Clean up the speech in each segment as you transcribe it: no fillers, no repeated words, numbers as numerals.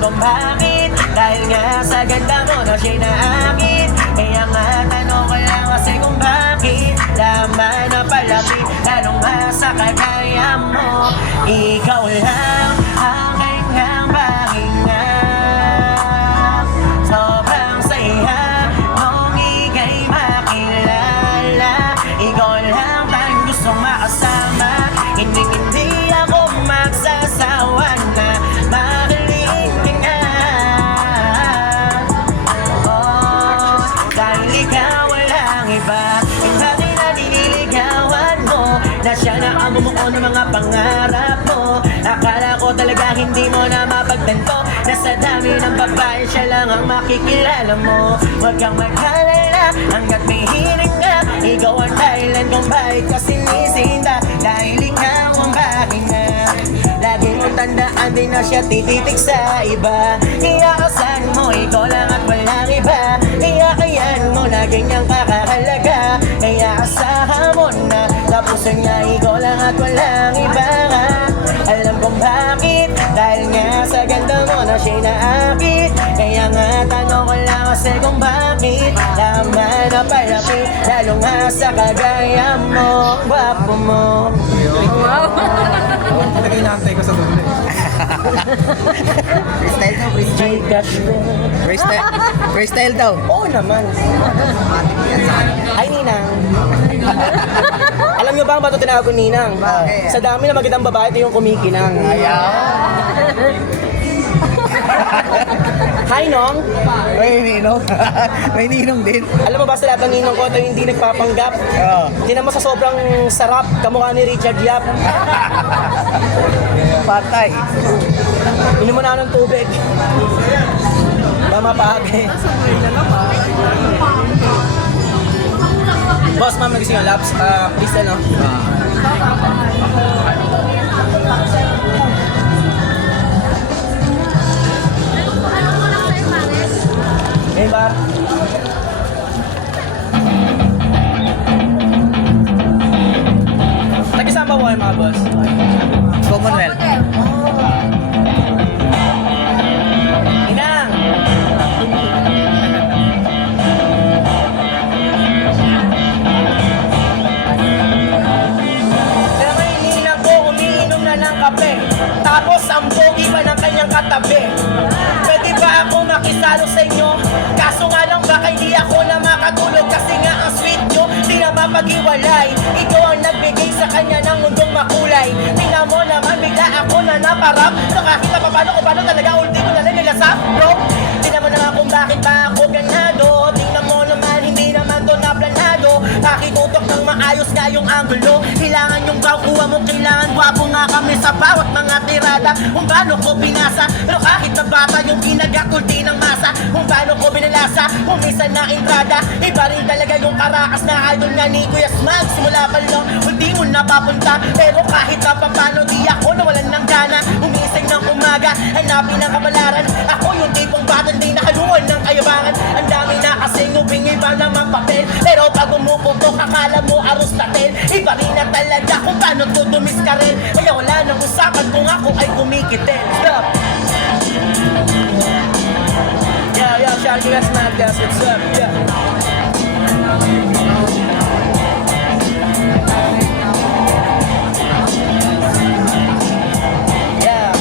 kung bakit. Dahil nga sa ganda mo na siya'y naakit. Kaya nga tanong ko lang kasi kung bakit. Laman na palapit, tanong nga sa kagaya mo. Ikaw lang ang kanyang pahinga. Sobrang saya mong ika'y makilala. Ikaw lang tayong gustong makasama. Hindi ako magsasawa na mahalin ka nga. Oh, dahil ikaw walang iba. Yung bagay na diniligawan mo, na siya na ang bumuo ng mga pangarap mo. Akala ko talaga hindi mo na mapagtanto, na sa dami ng babae siya lang ang makikilala mo. Huwag kang mag-alala hanggat may hiling ka. Ikaw ang dahilan kung bakit ka sinisinda. Dahil ikaw ang bahina. Lagi mong tandaan din na siya tititik sa iba. Iakasan mo, ikaw lang at walang iba. Iakayan mo, lagi niyang kakahalaga. Kaya asahan mo na, tapusin niya, ikaw lang at walang iba. Alam kong bakit, dahil nga sa ganda mo na siya'y naakit. Kaya nga tanong ko lang kasi kung bakit. Laman na palapit, lalo nga sa kagaya mo. Gwapo mo. Wow! Talaga inaantay ko sa dulo eh. Freestyle daw, freestyle. Gcash ko. Freestyle daw. Oo naman. Ay, Ninang. Alam niyo ba ang bato tinawag ko Ninang? Bakit? Sa dami na magandang babae, ito yung kumikinang. Hi, Nong. May ninong. May ninong din. Alam mo ba sa lahat ng ninong ko, ito yung hindi nagpapanggap. Oo. Tinan mo sa sobrang sarap, kamukha ni Richard Yap. Patay. Inom mo na ng tubig. Mamapahagi. Boss, ma'am, nagising ang laps. Please, ano? Hey, bar. Nag-isama mo kayo, mga boss? Commonwealth. Inang! Kaya ngayon, ninang ko, umiinom na ng kape. Tapos, ang pogi pa ng kanyang katabi. Pwede ba ako makisalo sa inyo? Kaso nga lang, baka hindi ako na makatulog. Kasi nga, ang sweet nyo, di na mapag-iwalay. Ikaw ang nagbigay sa kanya ng mundong makulay. Tingnan mo naman, bigla ako na naparap. Nakakita pa paano kung paano talaga ulti ko na nilasap, bro. Tingnan mo naman kung bakit ba ako ganado. Tingnan mo naman, hindi naman to naplanado. Pakitutok ng maayos nga yung angulo. Kailangan yung kuha mo, kailangan gwapo nga kami sa bawat mga tirada. Kung paano ko binasa, pero kahit na bata yung kinagakulti ng masa. Kung paano ko binalasa, kung minsan na entrada. Iba rin talaga yung karakas na idol nga ni Kuya Smag. Simula pa lang, hindi mo napapunta. Pero kahit na paano, di ako nawalan ng gana. Umising ng umaga, hanapin ang kabalaran. Ako yung tipong batang di nakaluan ng kayabangan. Ang dami na kasing ubing iba naman papel. Pero pag umuputok, akala mo arus natin. Iba rin na talaga kung paano to dumis ka rin. Kaya wala nang usapan kung ako ay kumikitin. Stop! Yeah, shout you guys, mad guys, what's up? Yeah. Yeah.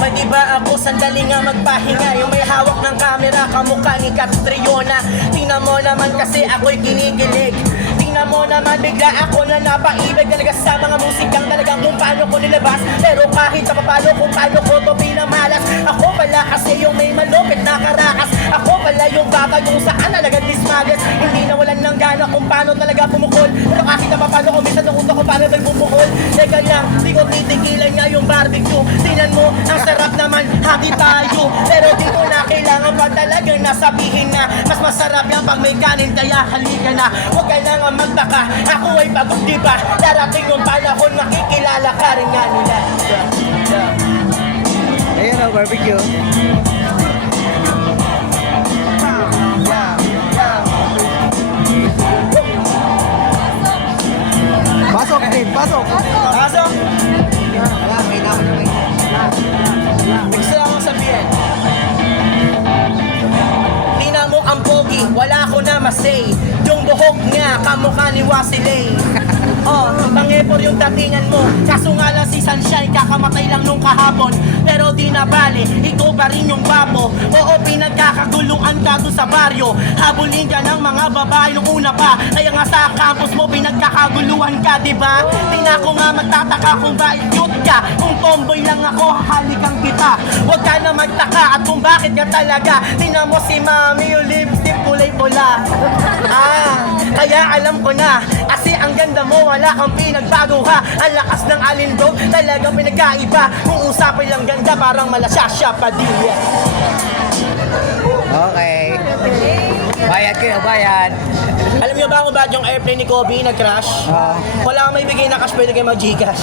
Pwede ba ako sandali nga magpahinga? Yung may hawak ng camera, kamukha ni Catriona. Tingnan mo naman kasi ako'y kinikilig. Tingnan mo naman, bigla ako na napaibig talaga sa mga musikang talagang kung paano ko nilabas. Pero kahit sa papalo kung paano ko to pinamalas. Ako pala kasi yung may malupit na karakas. Ako pala yung bata yung saan talaga dismagas. Hindi nawalan ng gana kung paano talaga pumukol. Pero kahit na papalo ko minsan ng utak ko paano nagpupukol. Teka lang, di ko titigilan nga yung barbecue. Tingnan mo, ang sarap naman, hati tayo. Pero dito na kailangan pa talagang nasabihin na mas masarap yan pag may kanin, kaya halika na. Huwag ka lang ang magtaka, ako ay pagod, di ba? Darating yung panahon, makikilala ka rin nga nila. Ayun o, barbecue. Pasok Game, pasok. Kaso, Wala, may na ako naman. may gusto lang akong sabihin. Tingnan mo ang pogi, wala ko na masay. Yung buhok niya, kamukha ni Wasilay. Oh, pangepor yung datingan mo. Kaso nga lang si Sunshine, kakamatay lang nung kahapon. Pero di na bale, ikaw pa rin yung bapo. Oo, pinagkakaguluhan ka doon sa baryo. Habulin ka ng mga babae nung una pa. Kaya nga sa campus mo, pinagkakaguluhan ka, diba? Tingnan ko nga magtataka kung bakit cute ka. Kung tomboy lang ako, halikan kita. Huwag ka na magtaka at kung bakit ka talaga. Tingnan mo si Mami, yung lipstick kulay pula. Kaya alam ko na. Kasi ang ganda mo, wala kang pinagbago ha. Ang lakas ng alindog, talagang pinagkaiba. Kung usapin lang ganda, parang malasasya Padilla. Okay. Bayad kayo, bayad. Alam niyo ba kung bakit yung airplane ni Kobe nag-crash? Wala kang may bigay na cash, pwede kayo mag-Gcash.